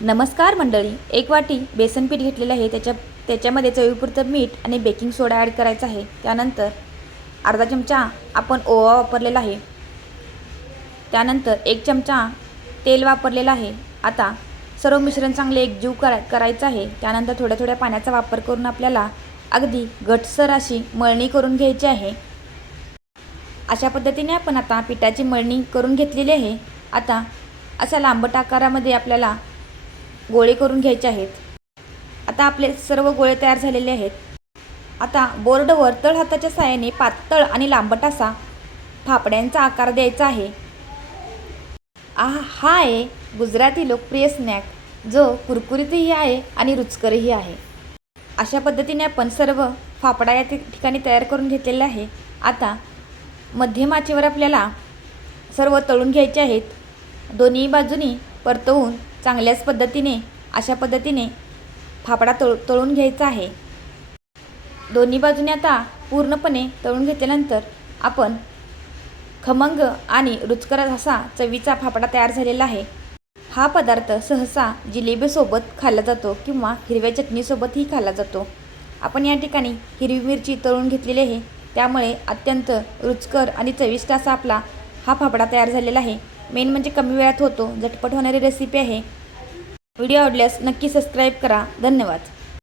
नमस्कार मंडळी, एक वाटी बेसन पीठ घेतलेलं आहे. त्याच्यामध्ये चवीपुरतं मीठ आणि बेकिंग सोडा ॲड करायचा आहे. त्यानंतर अर्धा चमचा आपण ओवा वापरलेला आहे. त्यानंतर 1 चमचा तेल वापरलेलं आहे. आता सर्व मिश्रण चांगले एकजीव करायचं आहे. त्यानंतर थोड्या थोड्या पाण्याचा वापर करून आपल्याला अगदी घट्टसर अशी मळणी करून घ्यायची आहे. अशा पद्धतीने आपण आता पिठाची मळणी करून घेतलेली आहे. आता अशा लांबट आकारामध्ये आपल्याला गोळे करून घ्यायचे आहेत. आता आपले सर्व गोळे तयार झालेले आहेत. आता बोर्डवर तळहाताच्या साहाय्याने पातळ आणि लांबट असा फापड्यांचा आकार द्यायचा आहे. हा आहे गुजराती लोकप्रिय स्नॅक, जो कुरकुरीतही आहे आणि रुचकरही आहे. अशा पद्धतीने आपण सर्व फापडा या ठिकाणी तयार करून घेतलेले आहे. आता मध्यम आचेवर आपल्याला सर्व तळून घ्यायचे आहेत. दोन्ही बाजूनी परतवून चांगल्याच पद्धतीने अशा पद्धतीने फापडा तळून घ्यायचा आहे. दोन्ही बाजूने आता पूर्णपणे तळून घेतल्यानंतर आपण खमंग आणि रुचकर असा चवीचा फापडा तयार झालेला आहे. हा पदार्थ सहसा जिलेबीसोबत खाल्ला जातो किंवा हिरव्या चटणीसोबतही खाल्ला जातो. आपण या ठिकाणी हिरवी मिरची तळून घेतलेली आहे, त्यामुळे अत्यंत रुचकर आणि चविष्ट असा आपला हा फापडा तयार झालेला आहे. मेन म्हणजे कमी वेळात होतो, झटपट होणारी रेसिपी आहे. व्हिडिओ आवडल्यास नक्की सबस्क्राईब करा. धन्यवाद.